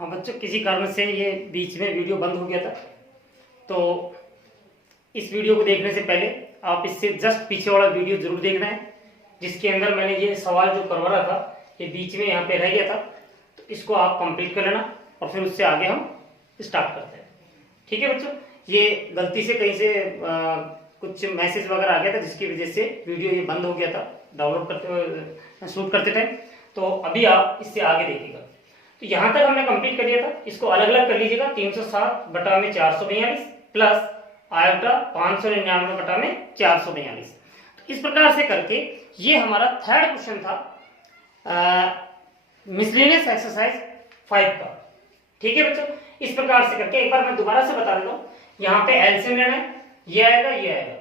हाँ बच्चों, किसी कारण से ये बीच में वीडियो बंद हो गया था, तो इस वीडियो को देखने से पहले आप इससे जस्ट पीछे वाला वीडियो जरूर देखना है, जिसके अंदर मैंने ये सवाल जो करवा रहा था ये बीच में यहाँ पे रह गया था, तो इसको आप कंप्लीट कर लेना और फिर उससे आगे हम स्टार्ट करते हैं। ठीक है बच्चों, ये गलती से कहीं से कुछ मैसेज वगैरह आ गया था, जिसकी वजह से वीडियो ये बंद हो गया था डाउनलोड करते शूट करते टाइम। तो अभी आप इससे आगे देखिएगा। तो यहाँ तक हमने कंप्लीट कर लिया था, इसको अलग अलग कर लीजिएगा। 360 बटा में 442 प्लस आयोटा 599 बटा में 442। तो इस प्रकार से करके ये हमारा थर्ड क्वेश्चन था मिसलेनियस एक्सरसाइज 5 का। ठीक है बच्चों, इस प्रकार से करके एक बार मैं दोबारा से बता देता हूँ। यहाँ पे एलसीएम लेना है, ये आएगा ये आएगा,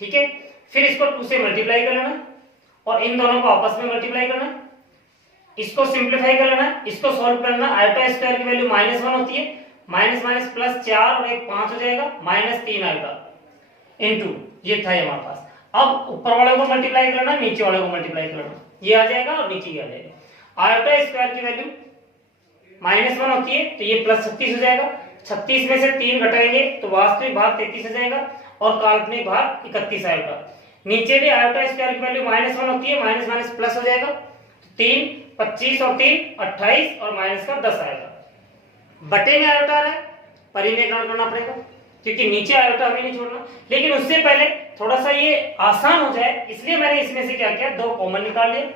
ठीक है। फिर इसको 2 से मल्टीप्लाई कर लेना और इन दोनों को आपस में मल्टीप्लाई करना, इसको सिंप्लीफाई कर लेना, इसको सॉल्व करना। आयोटा स्क्वायर की वैल्यू -1 होती है, माइनस माइनस प्लस 4 और 1 5 हो जाएगा, -3 आएगा इनटू ये था हमारे पास। अब ऊपर वाले को मल्टीप्लाई कर लेना, नीचे वाले को मल्टीप्लाई कर लेना, ये आ जाएगा और नीचे ये आ जाएगा। आयोटा स्क्वायर की वैल्यू -1 होती है, तो ये +36 हो जाएगा। 36 में से 3 घटाएंगे तो वास्तविक भाग 33 हो जाएगा और काल्पनिक भाग 31 आएगा। नीचे भी आयोटा स्क्वायर की वैल्यू -1 होती है, माइनस माइनस प्लस हो जाएगा, 3 25 और 3 28 और माइनस का 10 आएगा। बटे में आयोटा है, परिमेयकरण करना पड़ेगा क्योंकि नीचे आयोटा हमें नहीं छोड़ना। लेकिन उससे पहले थोड़ा सा ये आसान हो जाए, इसलिए मैंने इसमें से क्या किया, 2 कॉमन निकाल लिया,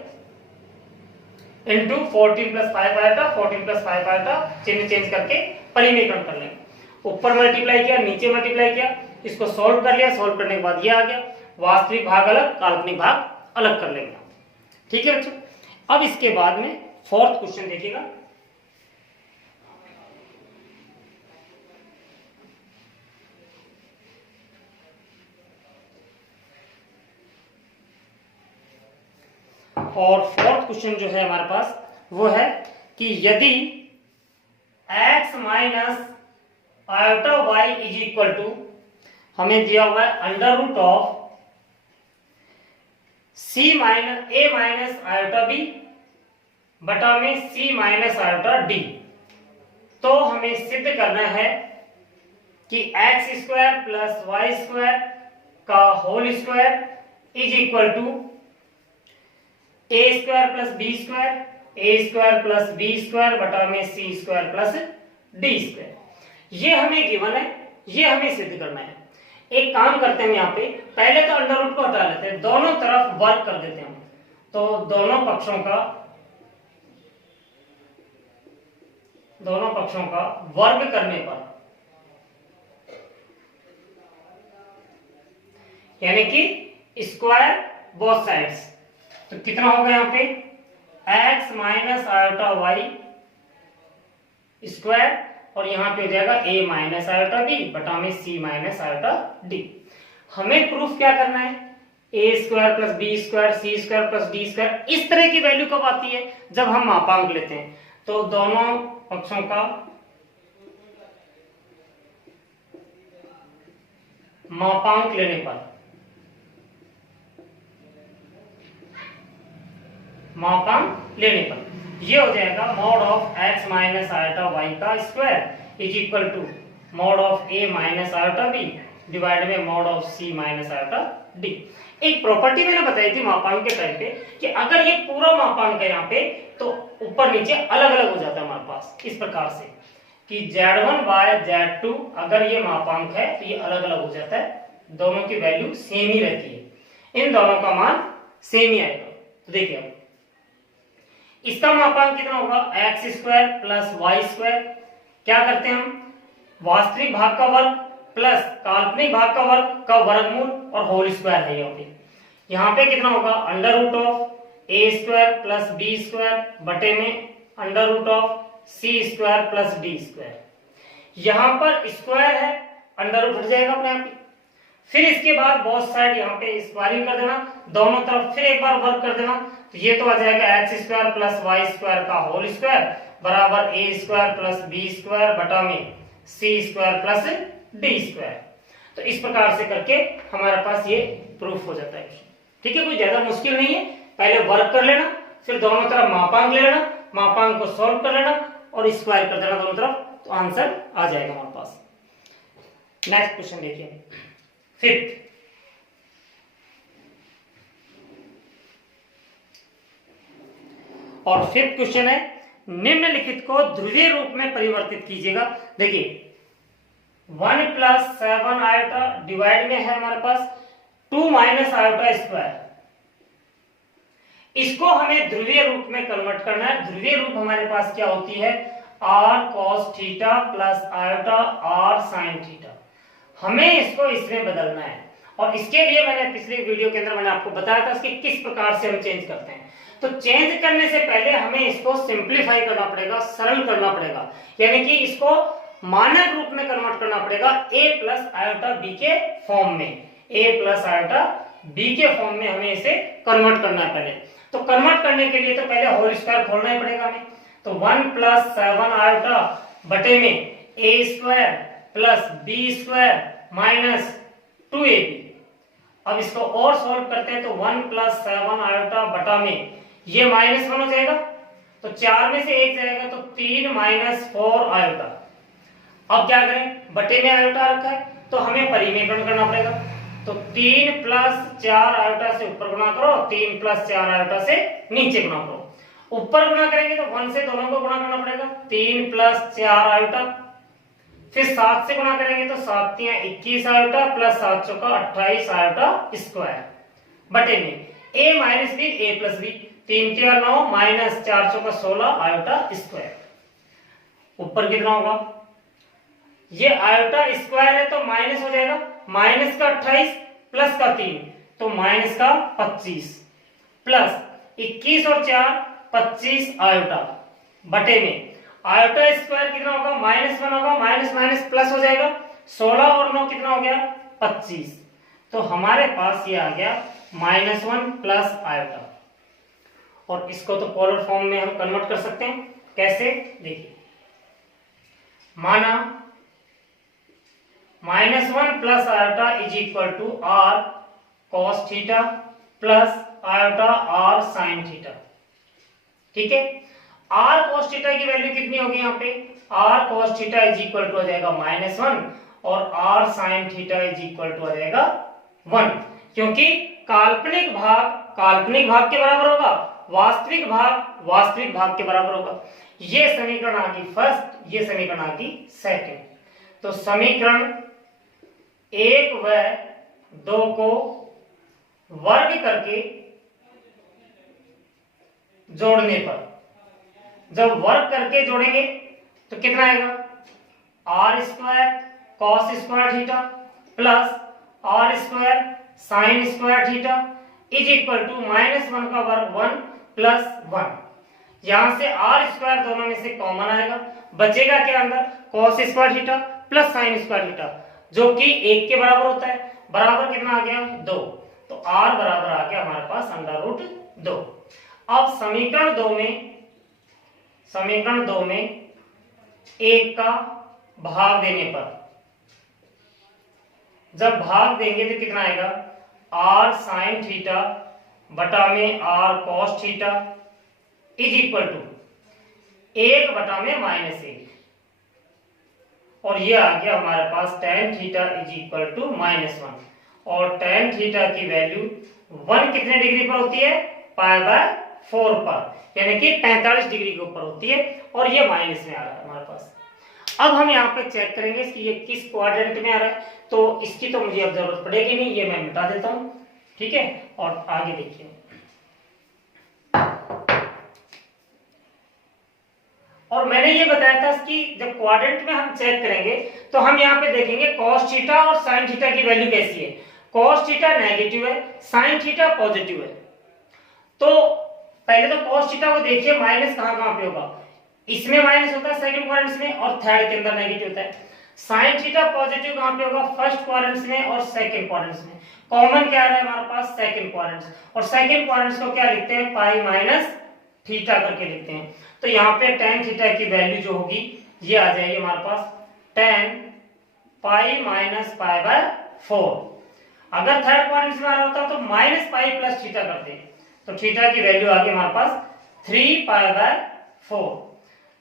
इनटू 14 + 5 आयोटा, 14 + 5 आयोटा, चिन्ह चेंज करके परिमेयकरण कर लेंगे। ऊपर मल्टीप्लाई किया, नीचे मल्टीप्लाई किया, इसको सॉल्व कर लिया। सॉल्व करने के बाद ये आ गया, वास्तविक भाग अलग, काल्पनिक भाग अलग कर लेंगे। ठीक है बच्चों, अब इसके बाद में 4th क्वेश्चन देखिएगा। और 4th क्वेश्चन जो है हमारे पास वो है कि यदि x minus iota y is equal to, हमें दिया हुआ है under root of c minus a minus iota b बटा में c माइनस आयोटा d, तो हमें सिद्ध करना है कि x square plus y square का whole square is equal to a square plus b square, a square plus b square बटा में c square plus d square. ये हमें गिवन है, ये हमें सिद्ध करना है। एक काम करते हैं, यहाँ पे पहले तो अंडर रूट को हटा लेते हैं, दोनों तरफ वर्ग कर देते हैं। तो दोनों पक्षों का वर्ग करने पर, यानी कि स्क्वायर बोथ साइड्स, तो कितना होगा यहाँ पे x minus iota y square और यहाँ पे हो जाएगा a माइनस आयोटा b बटा में c माइनस आयोटा d। हमें प्रूफ क्या करना है, a square plus b square c square plus d square. इस तरह की वैल्यू कब आती है, जब हम मापांक लेते हैं। तो दोनों पक्षों का मापांक लेने पर, ये हो जाएगा mod of x minus iota y का square is equal to mod of a minus iota b divide में mod of c minus iota d। एक प्रॉपर्टी मैंने बताई थी मापांक के टाइम पे कि अगर ये पूरा मापांक है यहाँ पे, तो ऊपर नीचे अलग अलग हो जाता है हमारे पास इस प्रकार से कि Z1 बाय Z2 अगर ये मापांक है तो ये अलग अलग हो जाता है, दोनों की वैल्यू सेम ही रहती है, इन दोनों का मान सेम ही आएगा। तो देखिए अब इसका मापांक कितना होगा, x square plus y square. क्या करते हैं हम, वास्तविक भाग का वर्ग प्लस काल्पनिक भाग का वर्ग का वर्गमूल और होल स्क्वायर है यहाँ पे कितना होगा, under root of a square plus b square बटे में under root of c square plus d square. यहाँ पर स्क्वायर है, अंडर रूट हट जाएगा अपने आप ही। फिर इसके बाद बोथ साइड यहाँ पे स्क्वायरिंग कर देना, दोनों तरफ फिर एक बार वर्क कर देना, तो ये तो आ जाएगा x square plus y square का होल स्क्वायर बराबर a square plus b square बटा में c square plus d square. तो इस प्रकार से करके हमारे पास ये प्रूफ हो जाता है। ठीक है, कोई ज्यादा मुश्किल नहीं है। पहले वर्क कर लेना, फिर दोनों तरफ मापांक ले लेना, मापांक को सॉल्व कर लेना, और स्क्वायर कर देना दोनों तरफ, तो आंसर आ जाएगा हमारे पास। नेक्स्ट क्वेश्चन देखिए, फिफ्थ। और फिफ्थ क्वेश्चन है, निम्नलिखित को ध्रुवीय रूप में परिवर्तित कीजिएगा। देखिए 1 + 7 आयोटा डिवाइड में है हमारे पास 2 - आयोटा स्क्वायर। इसको हमें ध्रुवीय रूप में कन्वर्ट करना है। ध्रुवीय रूप हमारे पास क्या होती है, r cos theta plus iota r sin theta. हमें इसको इसमें बदलना है, और इसके लिए मैंने पिछले वीडियो के अंदर मैंने आपको बताया था कि किस प्रकार से हम चेंज करते हैं। तो चेंज करने से पहले हमें इसको सिंप्लीफाई करना पड़ेगा, सरल करना पड़ेगा, यानी कि इसको मानक रूप में कन्वर्ट करना पड़ेगा a + आयोटा b के फॉर्म में। a + आयोटा b के फॉर्म में हमें इसे कन्वर्ट करना है पहले। तो कन्वर्ट करने के लिए तो पहले होल स्क्वायर खोलना ही पड़ेगा हमें। तो 1 + 7 आयोटा बटे में a² + b² - 2ab। अब इसको और सॉल्व करते हैं, तो 1 + 7 आयोटा बटा में ये -1 हो जाएगा, तो 4 में से 1 जाएगा, तो 3 - 4 आयोटा। अब क्या करें, बटे में आयोटा रखा है तो हमें परिमेय करना पड़ेगा। तो 3 + 4 आयोटा से ऊपर गुणा करो, 3 + 4 आयोटा से नीचे गुणा करो। ऊपर गुणा करेंगे तो 1 से दोनों को गुणा करना पड़ेगा, 3 + 4 आयोटा। फिर 7 से गुणा करेंगे तो 7 × 21 आयोटा प्लस 7 × 28 आयोटा स्क्वायर बटे में a - b a + b, 3 × 9 - 4 × 16 iota square. ऊपर कितना होगा, ये आयोटा स्क्वायर है तो माइनस हो जाएगा, माइनस का 28 प्लस का 3 तो माइनस का 25 प्लस 21 और 4 25 आयोटा बटे में आयोटा स्क्वायर कितना होगा, -1 होगा, माइनस प्लस हो जाएगा, 16 और 9 कितना हो गया, 25। तो हमारे पास ये आ गया -1 प्लस आयोटा। और इसको तो पोलर फॉर्म में हम कन्वर्ट कर सकते हैं। कैसे, देखिए माना -1 plus iota is equal to r cos theta plus iota r sin theta. ठीक है, r cos थीटा की वैल्यू कितनी होगी, यहाँ पे r cos theta is equal to आ जाएगा -1 और r sin theta is equal to आ जाएगा 1, क्योंकि काल्पनिक भाग के बराबर होगा, वास्तविक भाग के बराबर होगा। ये समीकरण आ गई फर्स्ट, ये समीकरण आ गई सेकंड। तो समीकरण 1 व 2 को वर्ग करके जोड़ने पर, जब वर्ग करके जोड़ेंगे तो कितना आएगा, r² cos² theta plus r² sin² theta is equal to -1 का वर्ग 1 प्लस 1। यहां से r² दोनों में से कॉमन आएगा, बचेगा क्या अंदर, cos² theta plus sin² theta, जो कि 1 के बराबर होता है। बराबर कितना आ गया, 2। तो r बराबर आ गया हमारे पास √2। अब समीकरण 2 में 1 का भाग देने पर, जब भाग देंगे तो कितना आएगा, r sin थीटा बटा में r cos theta is equal to 1 बटा में -1, और ये आ गया हमारे पास tan theta is equal to -1, और tan थीटा की वैल्यू 1 कितने डिग्री पर होती है, π/4 पर, यानी कि 45 डिग्री के ऊपर होती है, और ये माइनस में आ रहा है हमारे पास। अब हम यहाँ पे चेक करेंगे कि ये किस क्वाड्रेंट में आ रहा है, तो इसकी तो मुझे अब जरूरत पड़ेगी नहीं, ये मैं मिटा देता हूं। ठीक है, और आगे देखिए, और मैंने ये बताया था कि जब क्वाड्रेंट में हम चेक करेंगे तो हम यहाँ पे देखेंगे cos थीटा और sin थीटा की वैल्यू कैसी है। cos थीटा नेगेटिव है, sin थीटा पॉजिटिव है। तो पहले तो cos थीटा को देखिए, माइनस कहां पे होगा, इसमें माइनस होता है सेकंड क्वाड्रेंट में, और थर्ड के अंदर नेगेटिव होता है। sin थीटा पॉजिटिव कहां पे होगा, फर्स्ट क्वाड्रेंट में और सेकंड क्वाड्रेंट में। कॉमन क्या आ रहा है हमारे पास, सेकंड क्वाड्रेंट, और सेकंड क्वाड्रेंट को क्या लिखते हैं, π - थीटा करके लिखते हैं। तो यहाँ पे tan थीटा की वैल्यू जो होगी ये आ जाएगी हमारे पास tan π - π/4। अगर थर्ड क्वाड्रेंट में आ रहा होता तो -π प्लस थीटा करते, तो थीटा की वैल्यू आ गई हमारे पास 3π/4।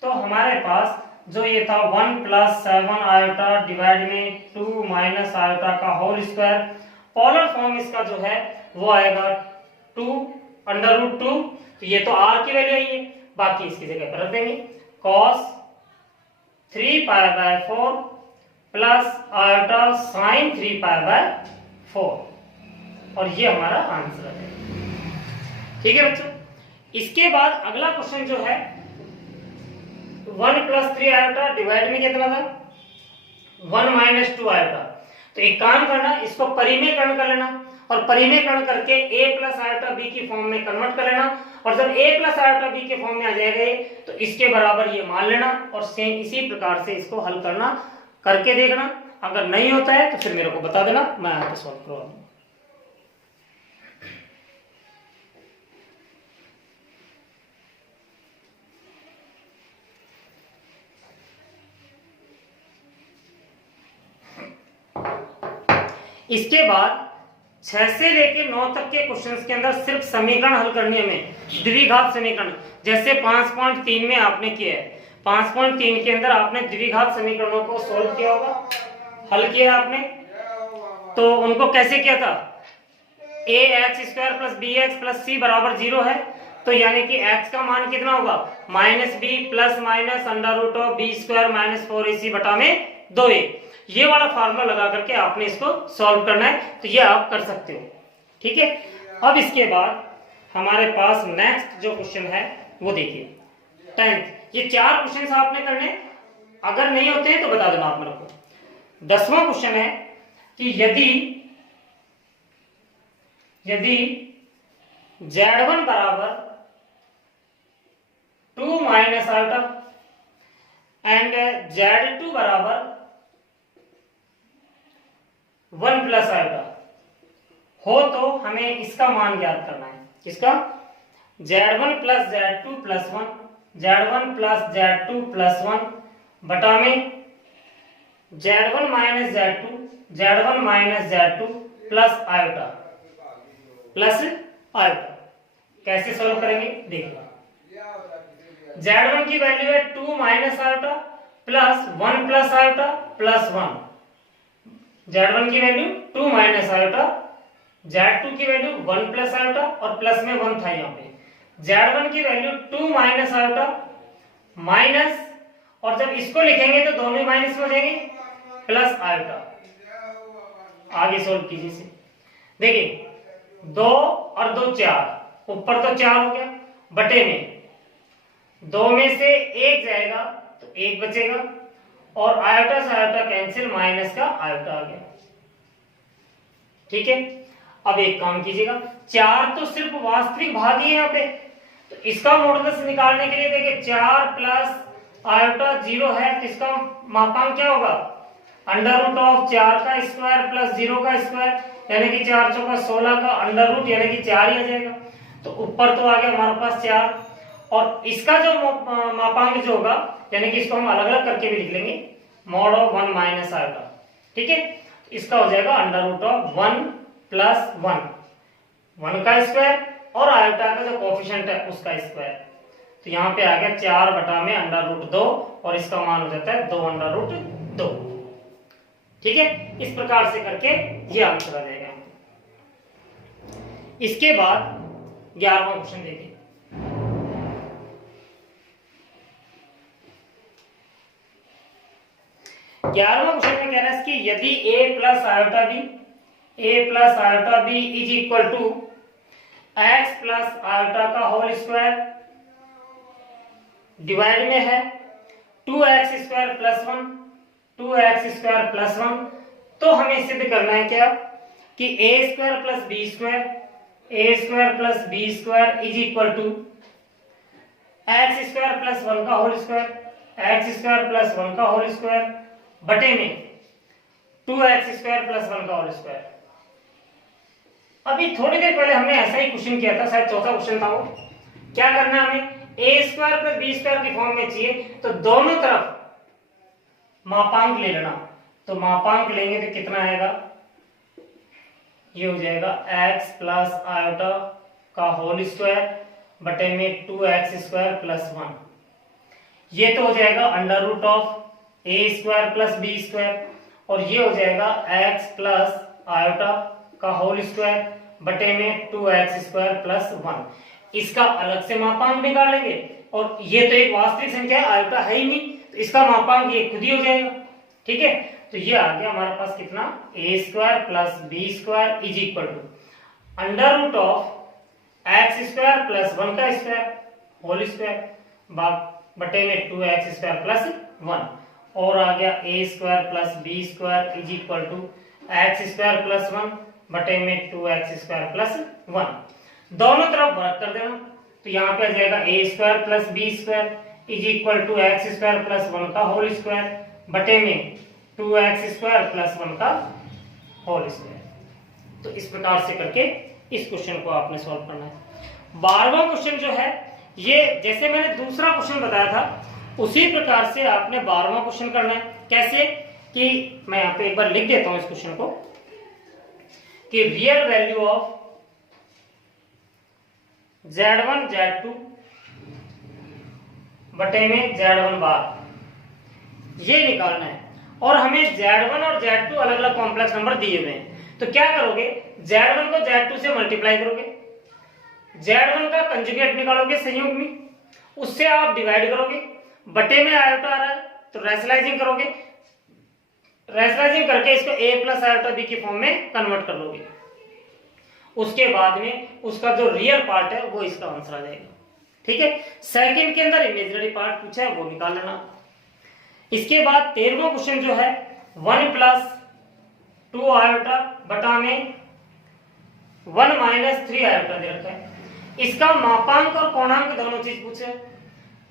तो हमारे पास जो ये था 1 + 7 आयोटा डिवाइड में 2 - आयोटा का होल स्क्वायर, पोलर फॉर्म इसका जो है वो आएगा 2 √2। तो ये तो r की वैल्यू आई है, बाकी इसकी जगह पर रख देंगे cos 3π/4 प्लस आयोटा sin 3π/4, और ये हमारा आंसर है। ठीक है बच्चों, इसके बाद अगला क्वेश्चन जो है 1 + 3 आयोटा डिवाइड में कितना था 1 - 2 आयोटा। तो एक काम करना, इसको परिमेयकरण कर लेना, और परिमेयकरण करके a + आयोटा b की फॉर्म में कन्वर्ट कर लेना, और जब a + आयोटा b के फॉर्म में आ जाएगा ये, तो इसके बराबर ये मान लेना, और सेम इसी प्रकार से इसको हल करना, करके देखना। अगर नहीं होता है तो फिर मेरे को बता देना, मैं यहाँ पे सॉल्व करवा दूंगा। इसके बाद 6 से लेके 9 तक के क्वेश्चंस के अंदर सिर्फ समीकरण हल करने में, द्विघात समीकरण, जैसे 5.3 में आपने किया है, 5.3 के अंदर आपने द्विघात समीकरणों को सॉल्व किया होगा, हल किया आपने। तो उनको कैसे किया था, ax² + bx + c = 0 है, तो यानी कि x का मान कितना होगा -b ± √b² - 4ac बटा में 2a। ये वाला फार्मूला लगा करके आपने इसको सॉल्व करना है, तो ये आप कर सकते हो। ठीक है, अब इसके बाद हमारे पास नेक्स्ट जो क्वेश्चन है वो देखिए 10th। ये 4 क्वेश्चन आपने करने, अगर नहीं होते हैं तो बता देना आप मेरे को। 10वां क्वेश्चन है कि यदि z1 बराबर 2 - आयोटा एंड z2 बराबर 1 + आयोटा हो, तो हमें इसका मान ज्ञात करना है। किसका, z1 + z2 + 1, z1 + z2 + 1 बटा में z1 - z2 प्लस आयोटा कैसे सॉल्व करेंगे देखिए। z1 की वैल्यू है 2 - iota plus 1 + iota plus 1। z1 की वैल्यू 2 - आयोटा, z2 की वैल्यू 1 + आयोटा, और प्लस में 1 था यहाँ पे। z1 की वैल्यू 2 - आयोटा माइनस, और जब इसको लिखेंगे तो दोनों माइनस में हो जाएंगे, प्लस आयोटा। आगे सोल्व कीजिए इसे, देखिए 2 और 2 4, ऊपर तो 4 हो गया, बटे में 2 में से 1 जाएगा तो 1 बचेगा, और आयोटा से आयोटा कैंसिल, माइनस का आयोटा आ गया। ठीक है, अब एक काम कीजिएगा, 4 तो सिर्फ वास्तविक भाग ही है यहाँ पे, तो इसका मॉडुलस निकालने के लिए देखिए 4 + आयोटा 0 है, तो इसका मापांक क्या होगा √4 का स्क्वायर प्लस 0 का स्क्वायर, यानी कि 4 × 4 = 16 का अंडर रूट, यानी कि 4 ही आ जाएगा। तो ऊपर तो आ गया हमारे पास 4, और इसका जो मापांक जो होगा, यानी कि इसको हम अलग अलग करके भी लिख लेंगे, mod of 1 - आयोटा। ठीक है, इसका हो जाएगा √1 + 1 का स्क्वायर, और आयोटा का जो कोफिशिएंट है उसका स्क्वायर। तो यहाँ पे आ गया 4 बटा में √2, और इसका मान हो जाता है 2 √2। ठीक है, इस प्रकार से करके ये आंसर आ जाएगा। इसके बाद 11वां क्वेश्चन देखिए। 11वां क्वेश्चन में कह रहा है कि यदि a + iota b = x + iota का होल स्क्वायर डिवाइड में है 2x² + 1, 2x² + 1, तो हमें सिद्ध करना है क्या कि a² + b² = x² + 1 का होल स्क्वायर बटे में 2x² + 1 का होल स्क्वायर। अभी थोड़ी देर पहले हमने ऐसा ही क्वेश्चन किया था, शायद चौथा क्वेश्चन था वो। क्या करना है हमें, a² + b² की फॉर्म में चाहिए, तो दोनों तरफ मापांक ले लेना। तो मापांक लेंगे तो कितना आएगा, ये हो जाएगा x + आयोटा का होल स्क्वायर बटे में 2x² + 1। ये तो हो जाएगा under root of a square plus b square, और ये हो जाएगा एक्स प्लस आयोटा का होल स्क्वायर बटे में 2x स्क्वायर प्लस 1। इसका अलग से मापांक निकाल लेंगे, और ये तो एक वास्तविक संख्या है, आयोटा है ही नहीं, तो इसका मापांक ये खुद ही हो जाएगा। ठीक है, तो ये आ गया हमारे पास कितना, a square plus b square is equal to under root of x square plus 1 का स्क्वायर होल स्क्वायर बटे में 2x स्क्वायर प्लस 1, और आ गया a square plus b square is equal to x square plus 1 बटे में 2x square plus 1। दोनों तरफ वर्ग कर देना, तो यहाँ पे आ जाएगा a square plus b square is equal to x square plus 1 का होल स्क्वायर बटे में 2x स्क्वायर प्लस 1 का होल स्क्वायर। तो इस प्रकार से करके इस क्वेश्चन को आपने सॉल्व करना है। 12वां क्वेश्चन जो है, ये जैसे मैंने दूसरा क्वेश्चन बताया था उसी प्रकार से आपने 12वां क्वेश्चन करना है। कैसे कि मैं यहाँ पे एक बार लिख देता हूं इस क्वेश्चन को, कि real value of Z1 Z2 बटे में Z1 बार ये निकालना है, और हमें Z1 और Z2 अलग अलग कॉम्प्लेक्स नंबर दिए हुए हैं। तो क्या करोगे, Z1 को Z2 से मल्टीप्लाई करोगे, Z1 का कंजुगेट निकालोगे संयुग्मी में, उससे आप डिवाइड करोगे, बटे में आयोटा आ रहा है तो रैशनलाइजिंग करोगे, रैशनलाइजिंग करके इसको a प्लस आयोटा b की फॉर्म में कन्वर्ट कर लोगे। उसके बाद में उसका जो रियल पार्ट है वो इसका आंसर आ जाएगा। ठीक है, सेकंड के अंदर इमेजिनरी पार्ट पूछा है वो निकाल लेना। इसके बाद 13वां क्वेश्चन जो है 1 प्लस 2 आयोटा बटा में 1 माइनस 3 आयोटा दे रखा है। इसका मापांक और कोणांक दोनों चीज पूछे,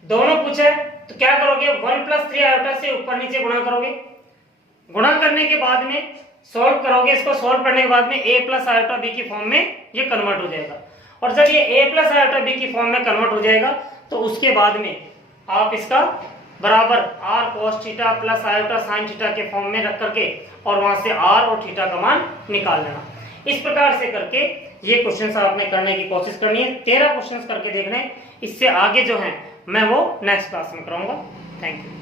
दोनों पूछे, तो क्या करोगे, 1 प्लस 3 आयोटा से ऊपर नीचे गुणा करोगे, गुणा करने के बाद में सॉल्व करोगे, इसको सॉल्व करने के बाद में a प्लस आयोटा b की फॉर्म में ये कन्वर्ट हो जाएगा। और जब ये a प्लस आयोटा b की फॉर्म में कन्वर्ट हो जाएगा तो उसके बाद में आप इसका बराबर r cos theta plus iota sin theta के फॉर्म में रख करके और वहां से r और थीटा का मान निकाल लेना। इस प्रकार से करके ये क्वेश्चंस आपने करने की कोशिश करनी है। 13 क्वेश्चंस करके देखने, इससे आगे जो है मैं वो नेक्स्ट क्लास में कराऊंगा। Thank you.